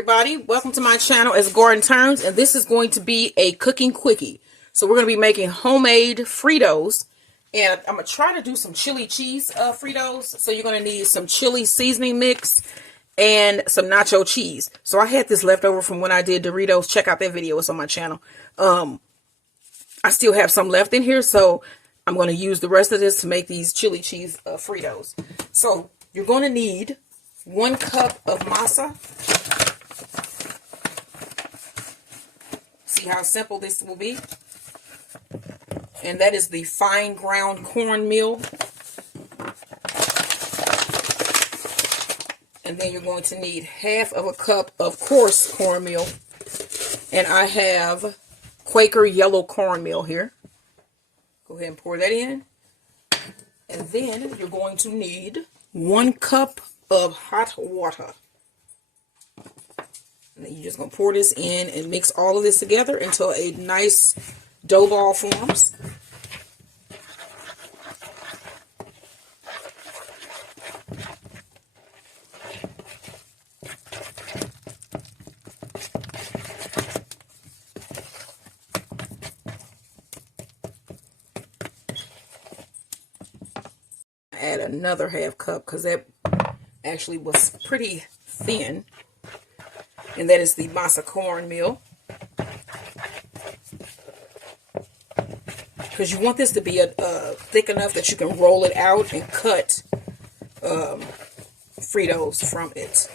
everybody, welcome to my channel. It's Gordon Turns, and this is going to be a cooking quickie. So we're going to be making homemade Fritos, and I'm going to try to do some chili cheese Fritos. So you're going to need some chili seasoning mix and some nacho cheese. So I had this left over from when I did Doritos. Check out that video, it's on my channel. I still have some left in here, so I'm going to use the rest of this to make these chili cheese Fritos. So you're going to need 1 cup of masa. See how simple this will be? And that is the fine ground cornmeal. And then you're going to need 1/2 cup of coarse cornmeal. And I have Quaker yellow cornmeal here. Go ahead and pour that in. And then you're going to need 1 cup of hot water. And then you're just going to pour this in and mix all of this together until a nice dough ball forms. Add another 1/2 cup because that actually was pretty thin, and that is the masa cornmeal, because you want this to be thick enough that you can roll it out and cut Fritos from it.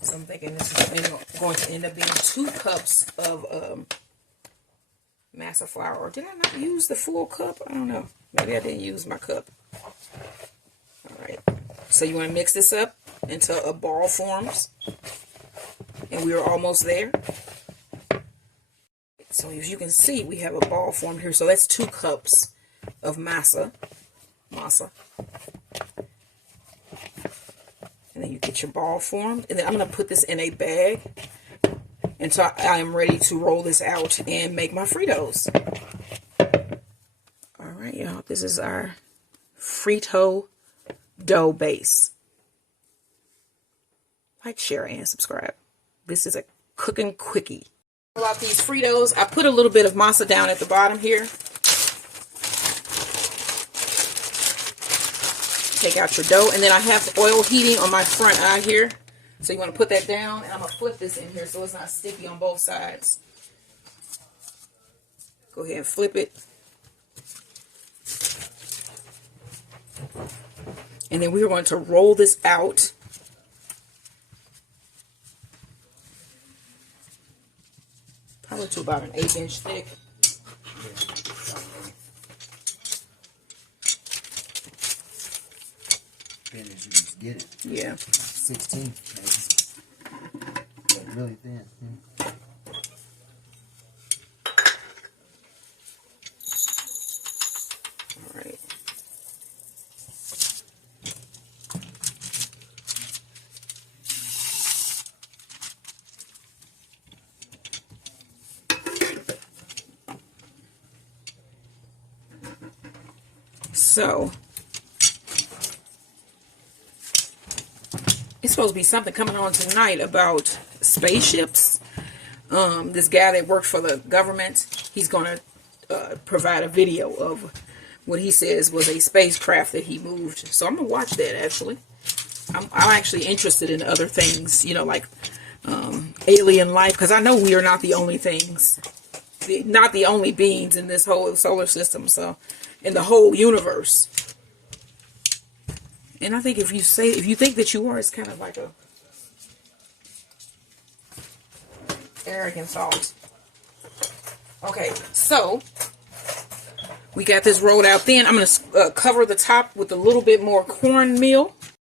So I'm thinking this is going to end up being 2 cups of masa flour. Or did I not use the full cup? I don't know. Maybe I didn't use my cup. Alright. So you want to mix this up until a ball forms. And we are almost there. So as you can see, we have a ball formed here. So that's 2 cups of masa. And then you get your ball formed. And then I'm going to put this in a bag until I am ready to roll this out and make my Fritos. Alright, y'all. This is our Frito dough base. Like, share, and subscribe. This is a cooking quickie. About these Fritos, I put a little bit of masa down at the bottom here. Take out your dough, and then I have oil heating on my front eye here. So you want to put that down, and I'm going to flip this in here so it's not sticky on both sides. Go ahead and flip it. And then we're going to roll this out. Probably to about an 1/8 thick. Thin as you can get it. Yeah. 16. But really thin. Alright. So, it's supposed to be something coming on tonight about spaceships. This guy that worked for the government, he's going to provide a video of what he says was a spacecraft that he moved. So I'm going to watch that, actually. I'm actually interested in other things, you know, like alien life, because I know we are not the only things, not the only beings in this whole solar system, so in the whole universe. And I think if you think that you are, it's kind of like a arrogant thought. Okay, so we got this rolled out. Then I'm going to cover the top with a little bit more cornmeal.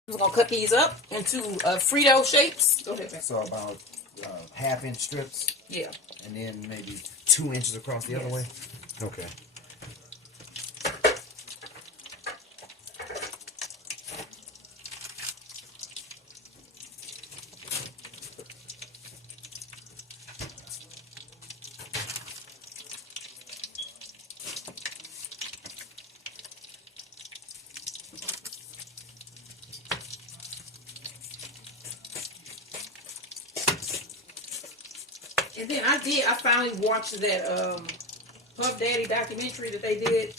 I'm going to cut these up into Frito shapes. Go ahead, man. So about 1/2-inch strips. Yeah. And then maybe 2 inches across the other way. Okay. And then I finally watched that Puff Daddy documentary that they did,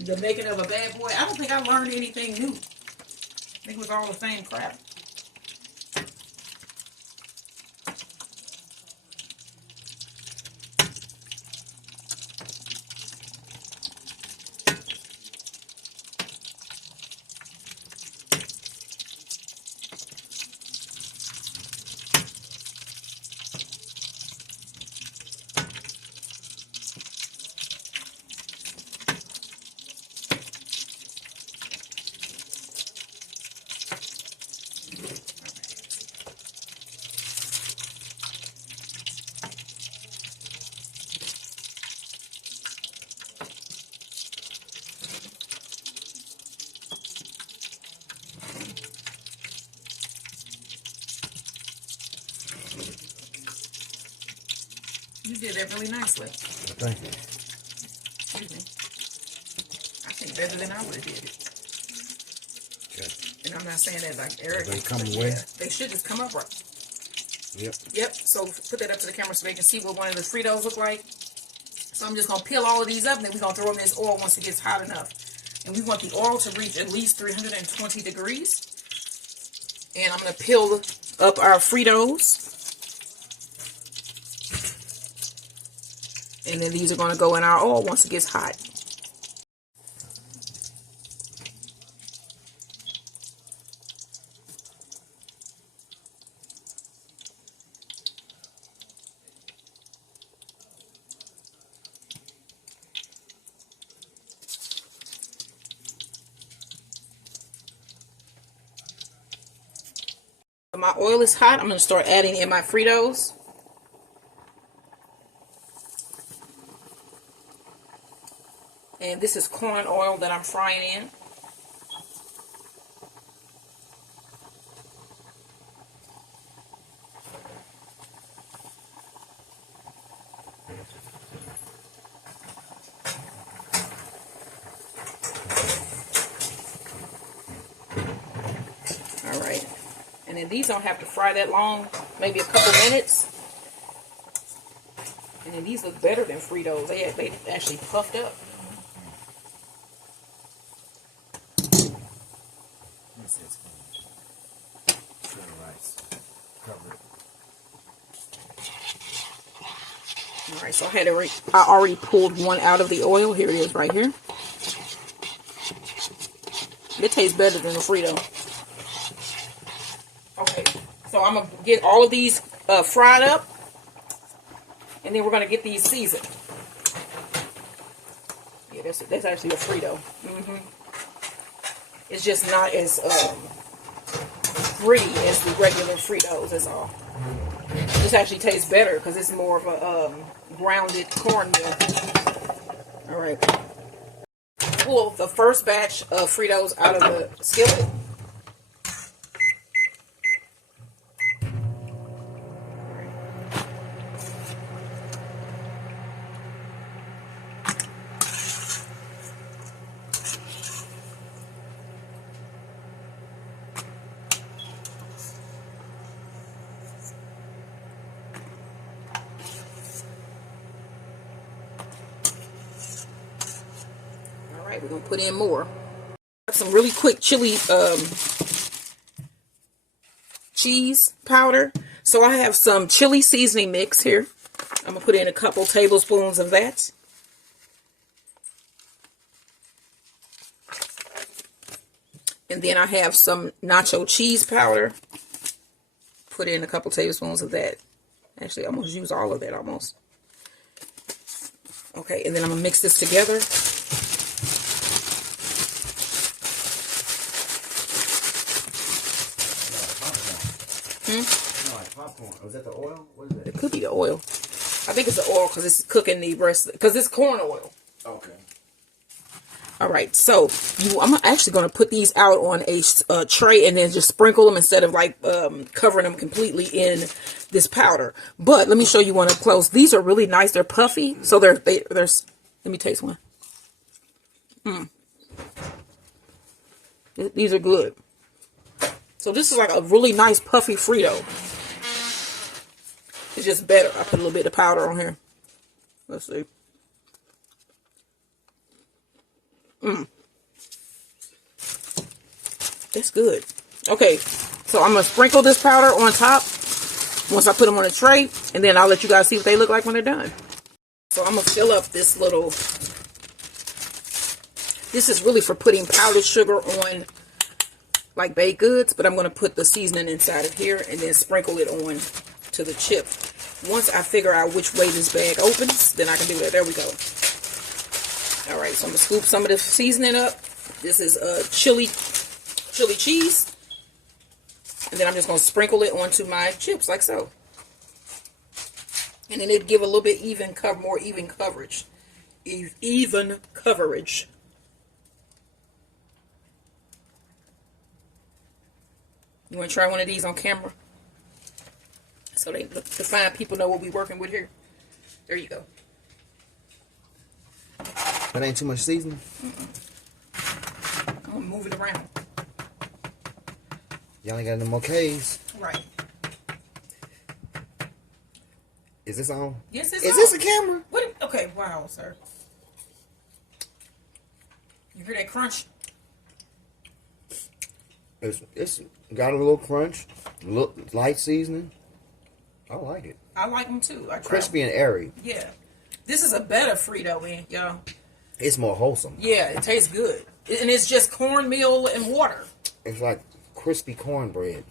the making of a bad boy. I don't think I learned anything new. I think it was all the same crap. You did that really nicely. Thank you. Excuse me. I think better than I would have did it. Good. And I'm not saying that like arrogant. They come away. Yeah, they should just come up right. Yep. Yep. So put that up to the camera so they can see what one of the Fritos look like. So I'm just gonna peel all of these up, and then we're gonna throw them in this oil once it gets hot enough. And we want the oil to reach at least 320 degrees. And I'm gonna peel up our Fritos. And then these are going to go in our oil once it gets hot. When my oil is hot, I'm going to start adding in my Fritos. And this is corn oil that I'm frying in. All right. And then these don't have to fry that long, maybe a couple minutes. And then these look better than Fritos. They actually puffed up. Alright, so I already pulled one out of the oil. Here it is right here. It tastes better than the Frito. Okay, so I'm going to get all of these fried up. And then we're going to get these seasoned. Yeah, that's actually a Frito. It's just not as gritty as the regular Fritos, that's all. This actually tastes better because it's more of a grounded cornmeal. All right. Pull the first batch of Fritos out of the skillet. We're going to put in more. Some really quick chili cheese powder. So I have some chili seasoning mix here. I'm going to put in a couple tablespoons of that. And then I have some nacho cheese powder. Put in a couple tablespoons of that. Actually, I'm going to use all of that almost. Okay, and then I'm going to mix this together. Popcorn. Was that the oil? What is it? It could be the oil. I think it's the oil because it's cooking the rest. Because it's corn oil. Okay. All right. So I'm actually going to put these out on a tray and then just sprinkle them instead of like covering them completely in this powder. But let me show you one up close. These are really nice. They're puffy. So there's. Let me taste one. These are good. So this is like a really nice puffy Frito. just better. I put a little bit of powder on here. Let's see. That's good. Okay, so I'm going to sprinkle this powder on top once I put them on a tray, and then I'll let you guys see what they look like when they're done. So I'm going to fill up this little, this is really for putting powdered sugar on like baked goods, but I'm going to put the seasoning inside of here and then sprinkle it on to the chip. Once I figure out which way this bag opens, then I can do that. There we go. All right, so I'm going to scoop some of the seasoning up. This is chili cheese. And then I'm just going to sprinkle it onto my chips like so. And then it'd give a little bit more even coverage. Even coverage. You want to try one of these on camera? So the fine people know what we're working with here. There you go. That ain't too much seasoning? I'm going to move it around. Y'all ain't got no more K's. Right. Is this on? Yes, it's on. Is this a camera? What? Okay, wow, sir. You hear that crunch? It's got a little crunch, light seasoning. I like it. I like them too. Crispy and airy. Yeah. This is a better Frito, man, y'all. It's more wholesome. Yeah, it tastes good. And it's just cornmeal and water. It's like crispy cornbread.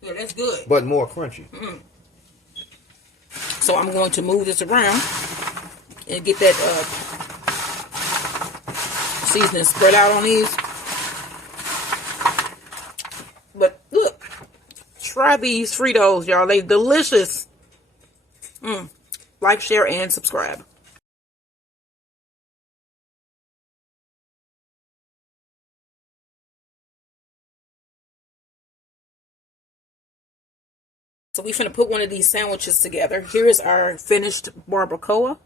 Yeah, that's good. But more crunchy. So I'm going to move this around and get that seasoning spread out on these. But look, try these Fritos, y'all. They delicious. Like, share, and subscribe. So we finna put one of these sandwiches together. Here is our finished barbacoa,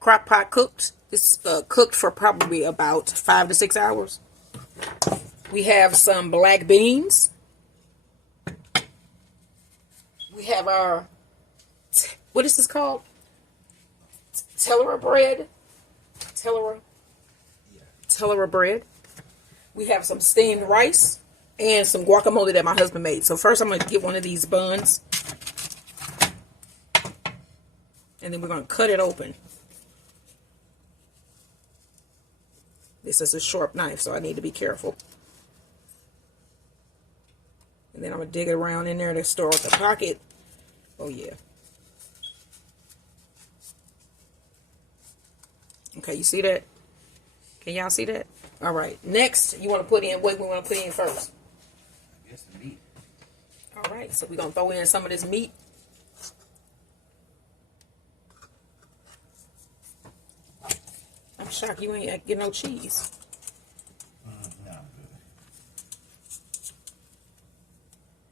crock pot cooked. This cooked for probably about 5 to 6 hours. We have some black beans. We have our, what is this called? Tellera bread. Tellera bread. We have some steamed rice and some guacamole that my husband made. So first I'm going to get one of these buns. And then we're going to cut it open. This is a sharp knife, so I need to be careful. And then I'm going to dig it around in there to store up the pocket. Oh, yeah. Okay, you see that? Can y'all see that? All right. Next, you want to put in, what we want to put in first? I guess the meat. All right, so we're going to throw in some of this meat. I'm shocked you ain't get no cheese. No, I'm good.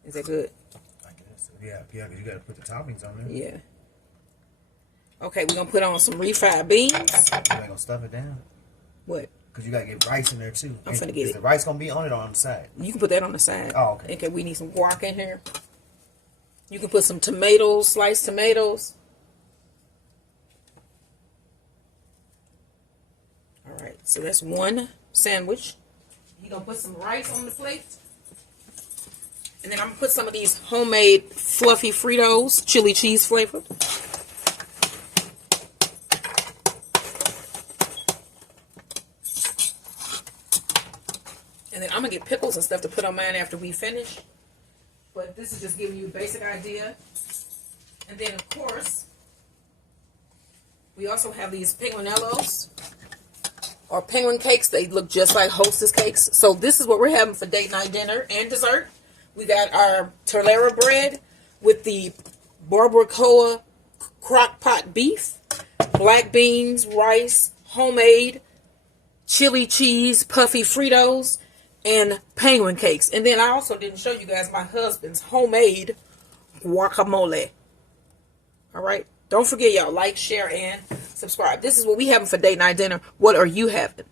Is that good? I guess. Yeah, because you got to put the toppings on there. Yeah. Okay, we're going to put on some refried beans. You ain't going to stuff it down? What? Because you got to get rice in there, too. I'm finna get it. Is the rice going to be on it or on the side? You can put that on the side. Oh, okay. Okay, we need some guac in here. You can put some tomatoes, sliced tomatoes. All right, so that's one sandwich. You're going to put some rice on the plate. And then I'm going to put some of these homemade fluffy Fritos, chili cheese flavor. And then I'm going to get pickles and stuff to put on mine after we finish. But this is just giving you a basic idea. And then, of course, we also have these penguinellos or penguin cakes. They look just like Hostess cakes. So this is what we're having for date night dinner and dessert. We got our Tellera bread with the barbacoa crock pot beef, black beans, rice, homemade chili cheese, puffy Fritos, and penguin cakes. And then I also didn't show you guys my husband's homemade guacamole. All right. Don't forget, y'all, like, share, and subscribe. This is what we having for date night dinner. What are you having?